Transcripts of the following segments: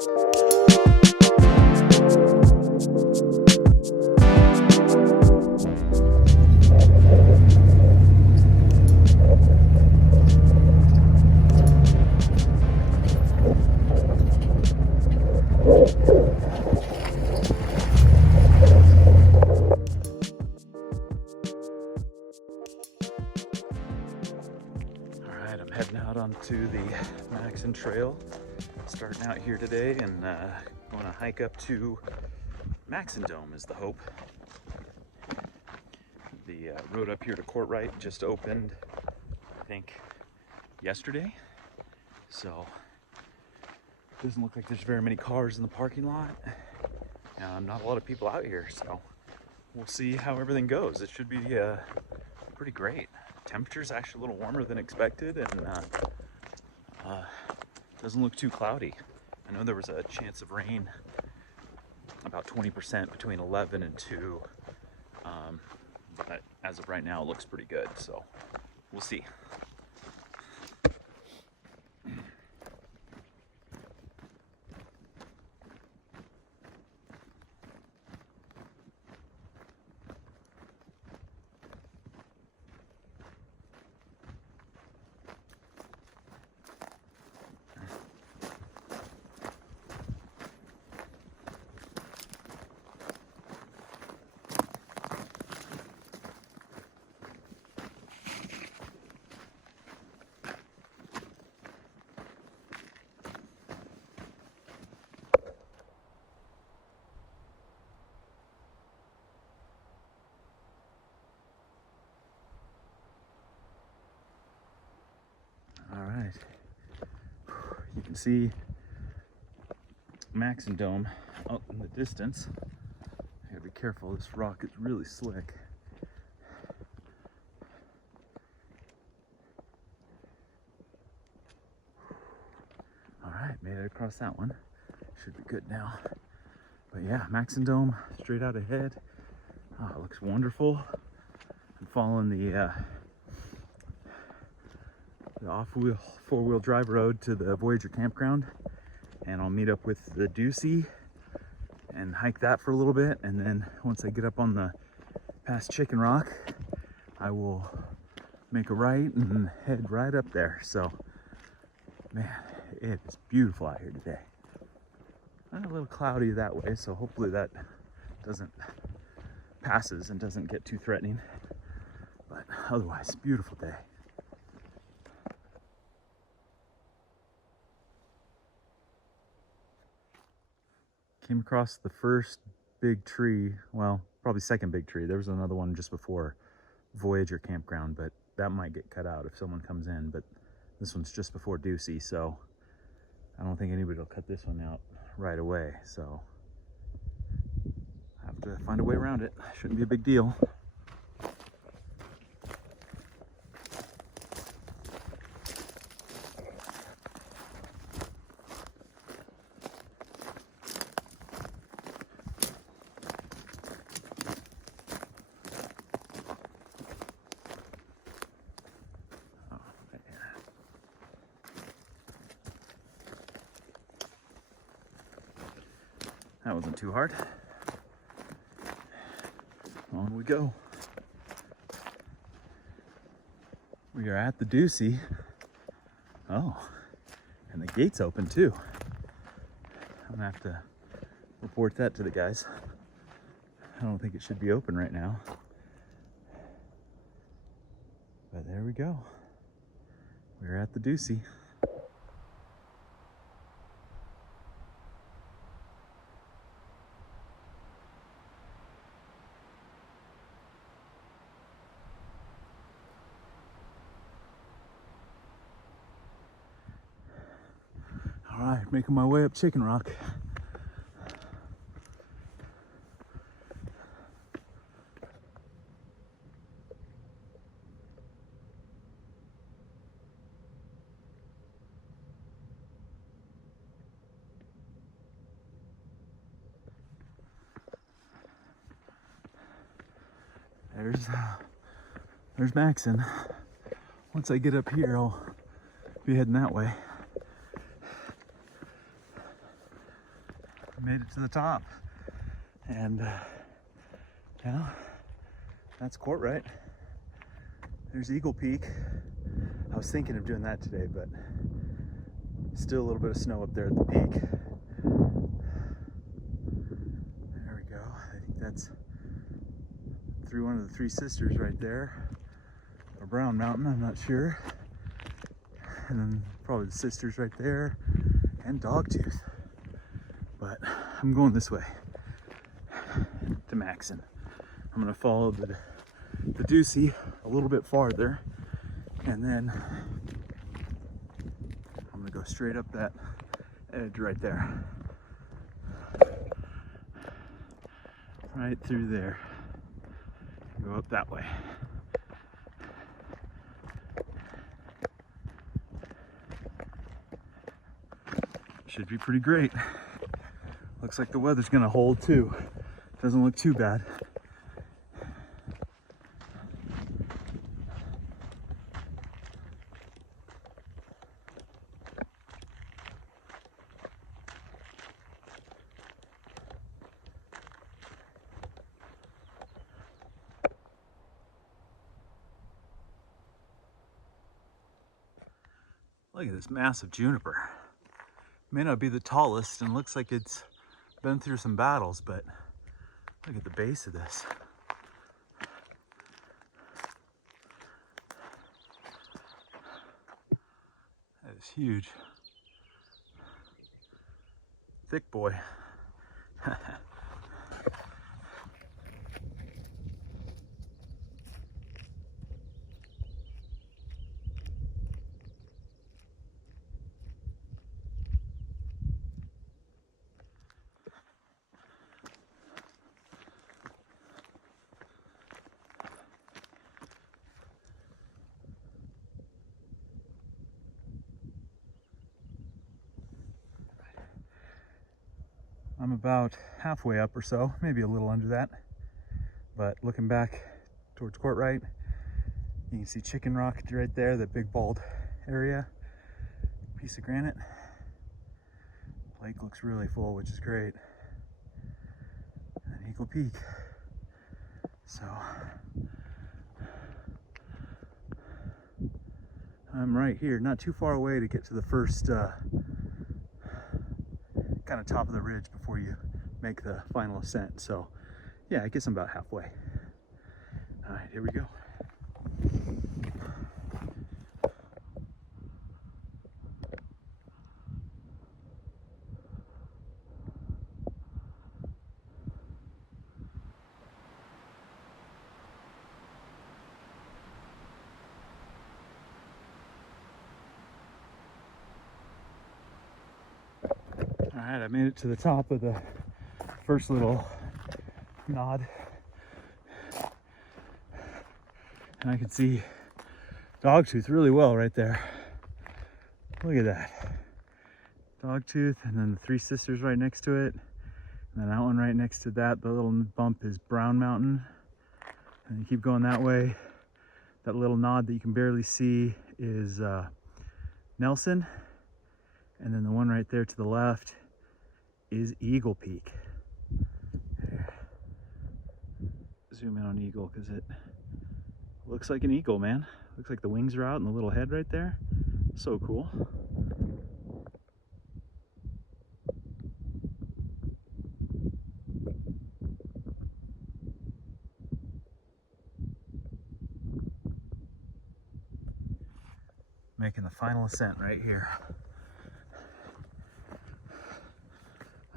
To the Maxon Trail, starting out here today and going to hike up to Maxon Dome is the hope. The road up here to Courtright just opened, I think, yesterday, so it doesn't look like there's very many cars in the parking lot. Not a lot of people out here, so we'll see how everything goes. It should be pretty great. Temperature's actually a little warmer than expected, and doesn't look too cloudy. I know there was a chance of rain, about 20% between 11 and 2, but as of right now it looks pretty good, so we'll see. Alright, you can see Maxon Dome out in the distance. You gotta be careful, this rock is really slick. Alright, made it across that one. Should be good now. But yeah, Maxon Dome straight out ahead. Oh, it looks wonderful. I'm following the off-wheel, four-wheel drive road to the Voyager campground, and I'll meet up with the Dusy and hike that for a little bit, and then once I get up on the past Chicken Rock, I will make a right and head right up there. So man, it is beautiful out here today. A little cloudy that way, so hopefully that passes and doesn't get too threatening, but otherwise beautiful day. Came across the first big tree, well, probably second big tree. There was another one just before Voyager campground, but that might get cut out if someone comes in. But this one's just before Dusy, so I don't think anybody will cut this one out right away. So I have to find a way around it. Shouldn't be a big deal. That wasn't too hard. On we go. We are at the Dusy. Oh, and the gate's open too. I'm gonna have to report that to the guys. I don't think it should be open right now. But there we go. We're at the Dusy. All right, making my way up Chicken Rock. There's Maxon. Once I get up here, I'll be heading that way. made it to the top. And yeah, that's Courtright. There's Eagle Peak. I was thinking of doing that today, but still a little bit of snow up there at the peak. There we go. I think that's through one of the Three Sisters right there. Or Brown Mountain, I'm not sure. And then probably the Sisters right there. And Dogtooth. But I'm going this way to Maxon. I'm gonna follow the Dusy a little bit farther, and then I'm gonna go straight up that edge right there. Right through there. Go up that way. Should be pretty great. Looks like the weather's gonna hold too. Doesn't look too bad. Look at this massive juniper. May not be the tallest and looks like it's been through some battles, but look at the base of this. That is huge. Thick boy. I'm about halfway up or so, maybe a little under that. But looking back towards Courtright, you can see Chicken Rock right there, that big bald area, piece of granite. Lake looks really full, which is great. And Eagle Peak. So I'm right here, not too far away to get to the first kind of top of the ridge before you make the final ascent. So yeah, I guess I'm about halfway. All right, here we go. All right, I made it to the top of the first little nod. And I can see Dogtooth really well right there. Look at that. Dogtooth, and then the Three Sisters right next to it. And then that one right next to that, the little bump is Brown Mountain. And you keep going that way. That little nod that you can barely see is Nelson. And then the one right there to the left is Eagle Peak. Zoom in on Eagle because it looks like an eagle, man. Looks like the wings are out and the little head right there. So cool. Making the final ascent right here.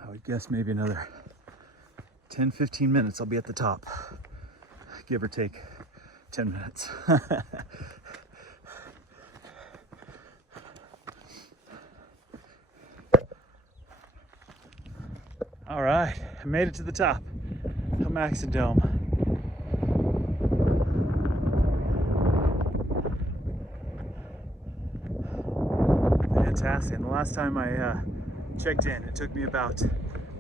I would guess maybe another 10-15 minutes I'll be at the top, give or take 10 minutes. All right, I made it to the top of Maxon Dome. Fantastic. And the last time I checked in, it took me about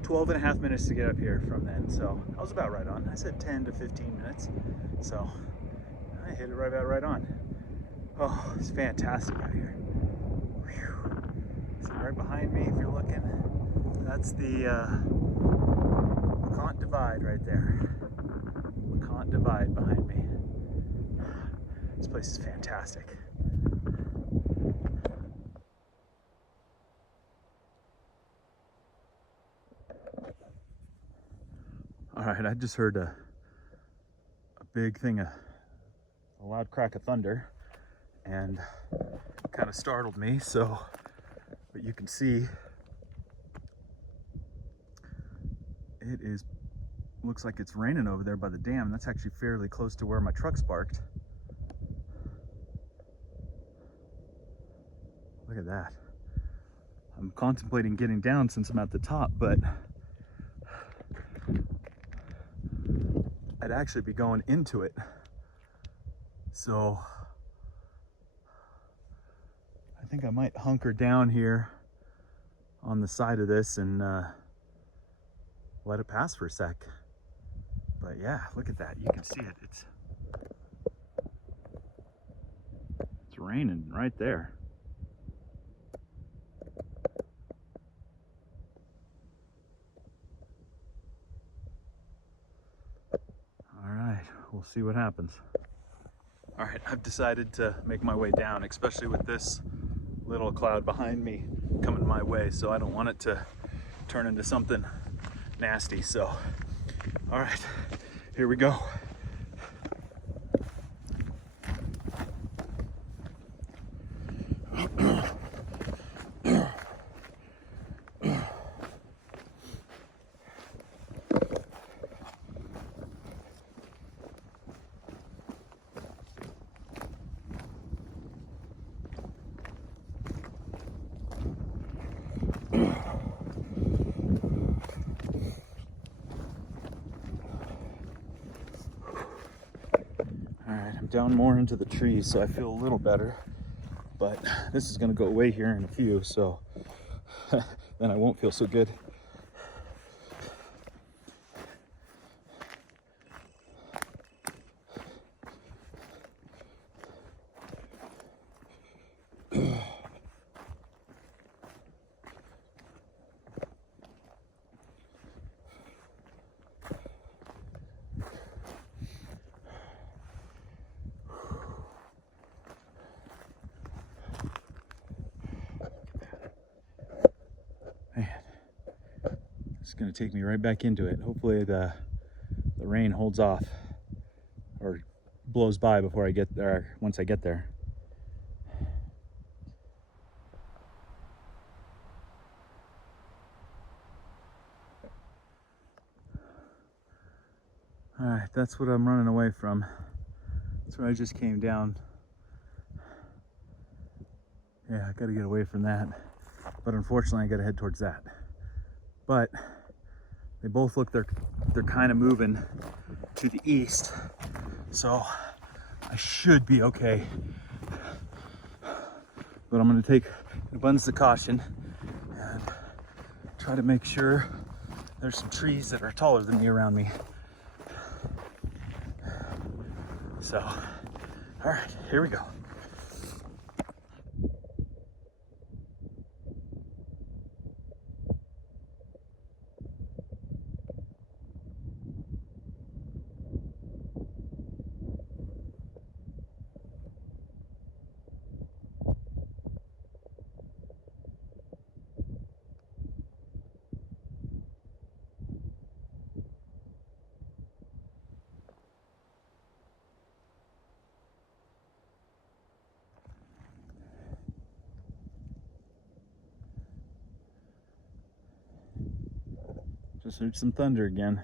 12.5 minutes to get up here from then, so I was about right on. I said 10 to 15 minutes, so I hit it right on. Oh, it's fantastic out here. Whew. See right behind me, if you're looking, That's the LeConte Divide right there. LeConte Divide behind me. This place is fantastic. All right, I just heard a big thing, a loud crack of thunder, and kind of startled me. So, but you can see it looks like it's raining over there by the dam. That's actually fairly close to where my truck's parked. Look at that. I'm contemplating getting down since I'm at the top, but I'd actually be going into it. So I think I might hunker down here on the side of this and let it pass for a sec. But yeah, look at that. You can see it. It's raining right there. All right, we'll see what happens. All right, I've decided to make my way down, especially with this little cloud behind me coming my way, so I don't want it to turn into something nasty. So, all right, here we go. Down more into the trees, so I feel a little better, but this is going to go away here in a few, so then I won't feel so good. It's going to take me right back into it. Hopefully the rain holds off or blows by before I get there, once I get there. All right, that's what I'm running away from. That's where I just came down. Yeah, I got to get away from that. But unfortunately, I got to head towards that. But they both look, they're kind of moving to the east, so I should be okay. But I'm going to take an abundance of caution and try to make sure there's some trees that are taller than me around me. So, all right, here we go. Just heard some thunder again.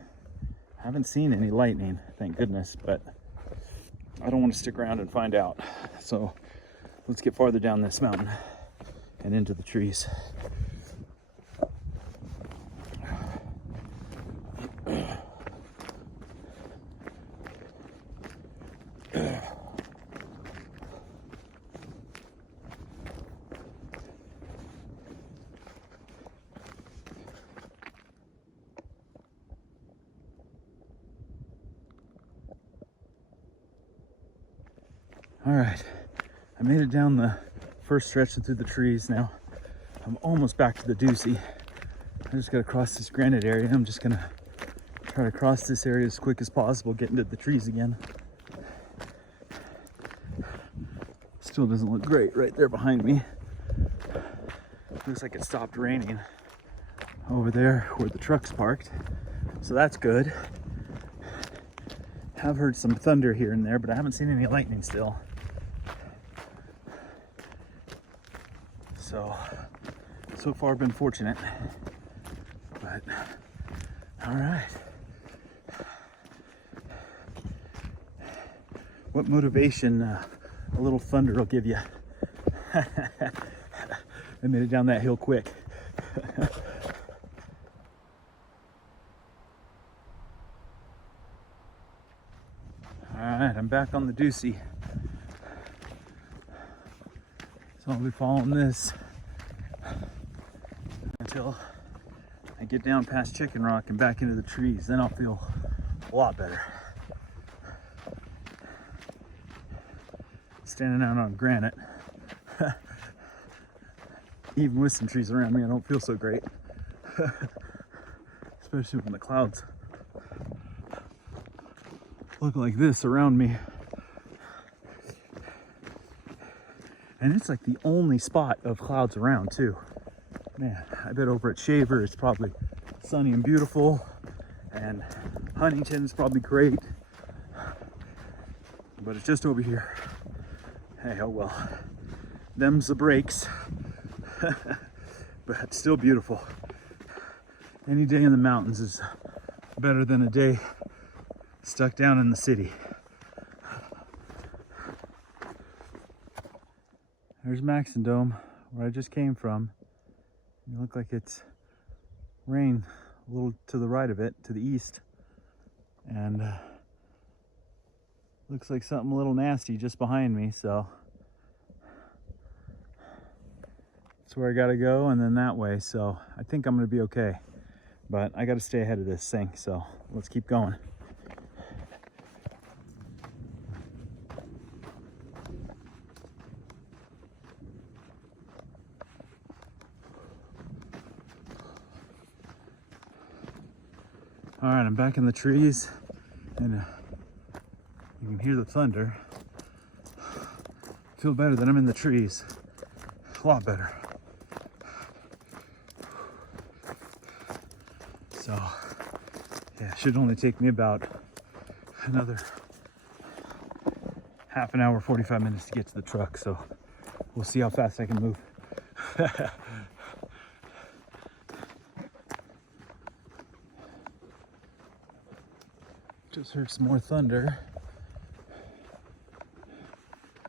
Haven't seen any lightning, thank goodness, but I don't want to stick around and find out. So let's get farther down this mountain and into the trees. All right, I made it down the first stretch through the trees now. I'm almost back to the Dusy. I just gotta cross this granite area. I'm just gonna try to cross this area as quick as possible, get into the trees again. Still doesn't look great right there behind me. Looks like it stopped raining over there where the truck's parked, so that's good. Have heard some thunder here and there, but I haven't seen any lightning still. So far been fortunate, but all right. What motivation a little thunder will give you. I made it down that hill quick. Alright, I'm back on the Dusy. So I'll be following this until I get down past Chicken Rock and back into the trees. Then I'll feel a lot better. Standing out on granite, even with some trees around me, I don't feel so great. Especially when the clouds look like this around me. And it's like the only spot of clouds around too. Man, I bet over at Shaver it's probably sunny and beautiful, and Huntington's probably great, but it's just over here. Hey, oh well, them's the breaks. But still beautiful. Any day in the mountains is better than a day stuck down in the city. There's Maxon Dome, where I just came from. It looks like it's rain a little to the right of it, to the east. And looks like something a little nasty just behind me, so that's where I gotta go, and then that way. So I think I'm gonna be okay, but I gotta stay ahead of this thing, so let's keep going. All right, I'm back in the trees, and you can hear the thunder. Feel better that I'm in the trees. A lot better. So, yeah, it should only take me about another half an hour, 45 minutes to get to the truck. So we'll see how fast I can move. Just heard some more thunder.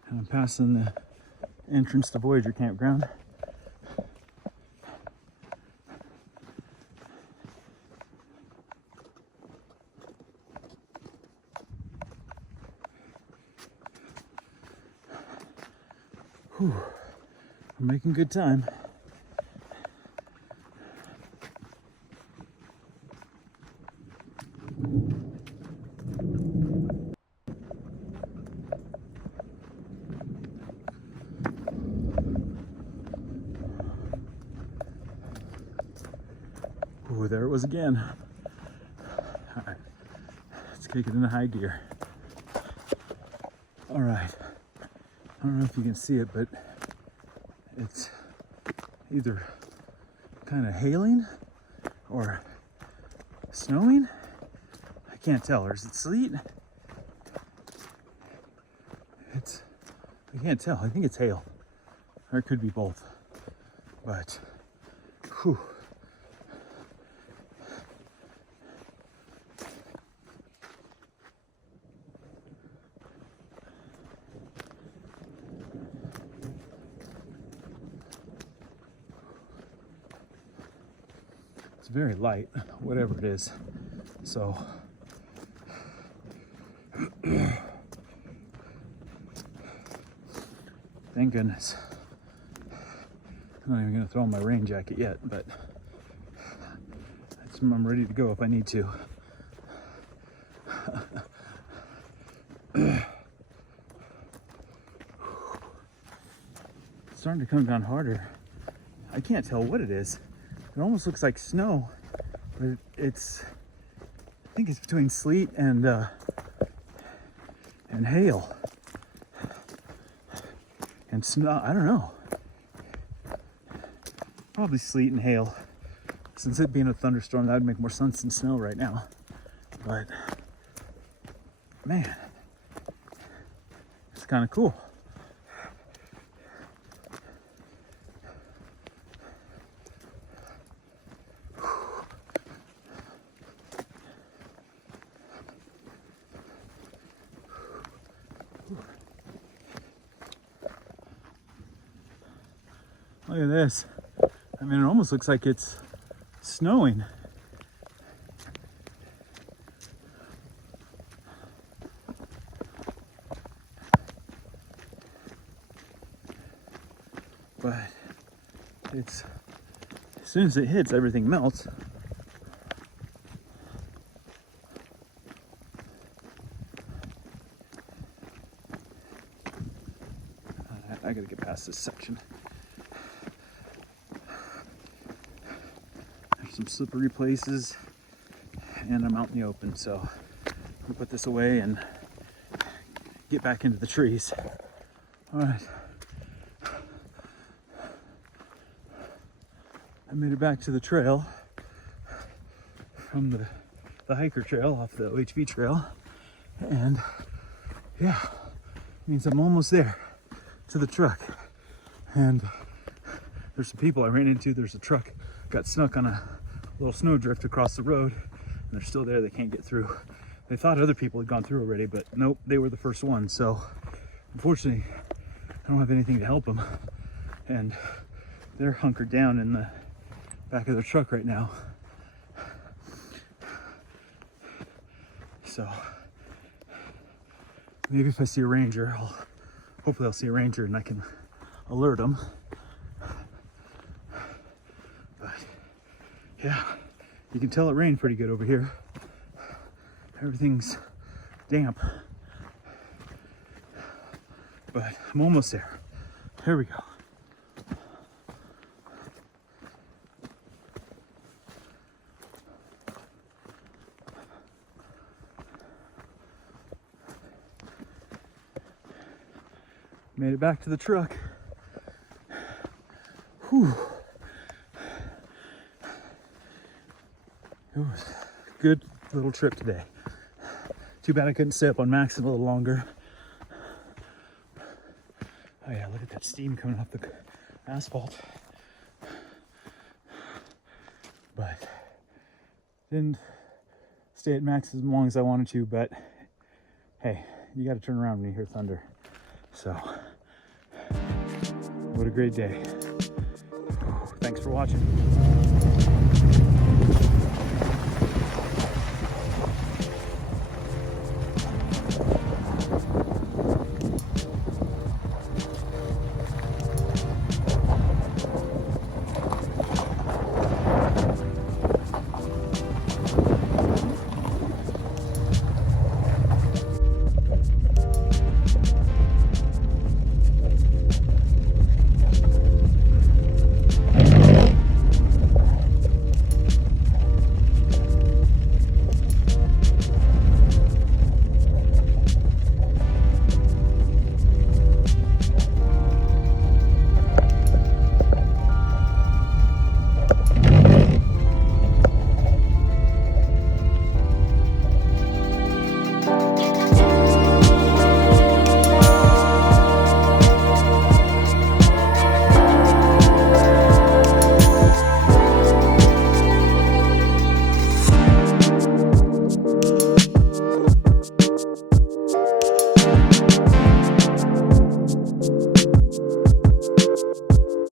And I'm passing the entrance to Voyager Campground. Whew. I'm making good time. Ooh, there it was again. All right, let's kick it into high gear. All right, I don't know if you can see it, but it's either kind of hailing or snowing. I can't tell. Or is it sleet? I can't tell. I think it's hail. Or it could be both. But, whew. It's very light, whatever it is. So, thank goodness. I'm not even gonna throw on my rain jacket yet, but I'm ready to go if I need to. It's starting to come down harder. I can't tell what it is. It almost looks like snow, but it's, I think it's between sleet and hail and snow. I don't know. Probably sleet and hail. Since it being a thunderstorm, that would make more sense than snow right now. But man, it's kind of cool. Look at this. I mean, it almost looks like it's snowing. But it's, as soon as it hits, everything melts. I gotta get past this section. There's some slippery places, and I'm out in the open, so I'll put this away and get back into the trees. All right. I made it back to the trail from the hiker trail off the OHV trail, and yeah, means I'm almost there to the truck. And there's some people I ran into. There's a truck got snuck on a little snowdrift across the road, and they're still there. They can't get through. They thought other people had gone through already, but nope, they were the first ones. So unfortunately, I don't have anything to help them, and they're hunkered down in the back of their truck right now. So maybe if I see a ranger, hopefully I'll see a ranger and I can alert them. But yeah, you can tell it rained pretty good over here. Everything's damp, but I'm almost there. Here we go. Made it back to the truck. Whew. It was a good little trip today. Too bad I couldn't stay up on Maxon a little longer. Oh yeah, look at that steam coming off the asphalt. But didn't stay at Max as long as I wanted to, but hey, you gotta turn around when you hear thunder. So, what a great day. Thanks for watching.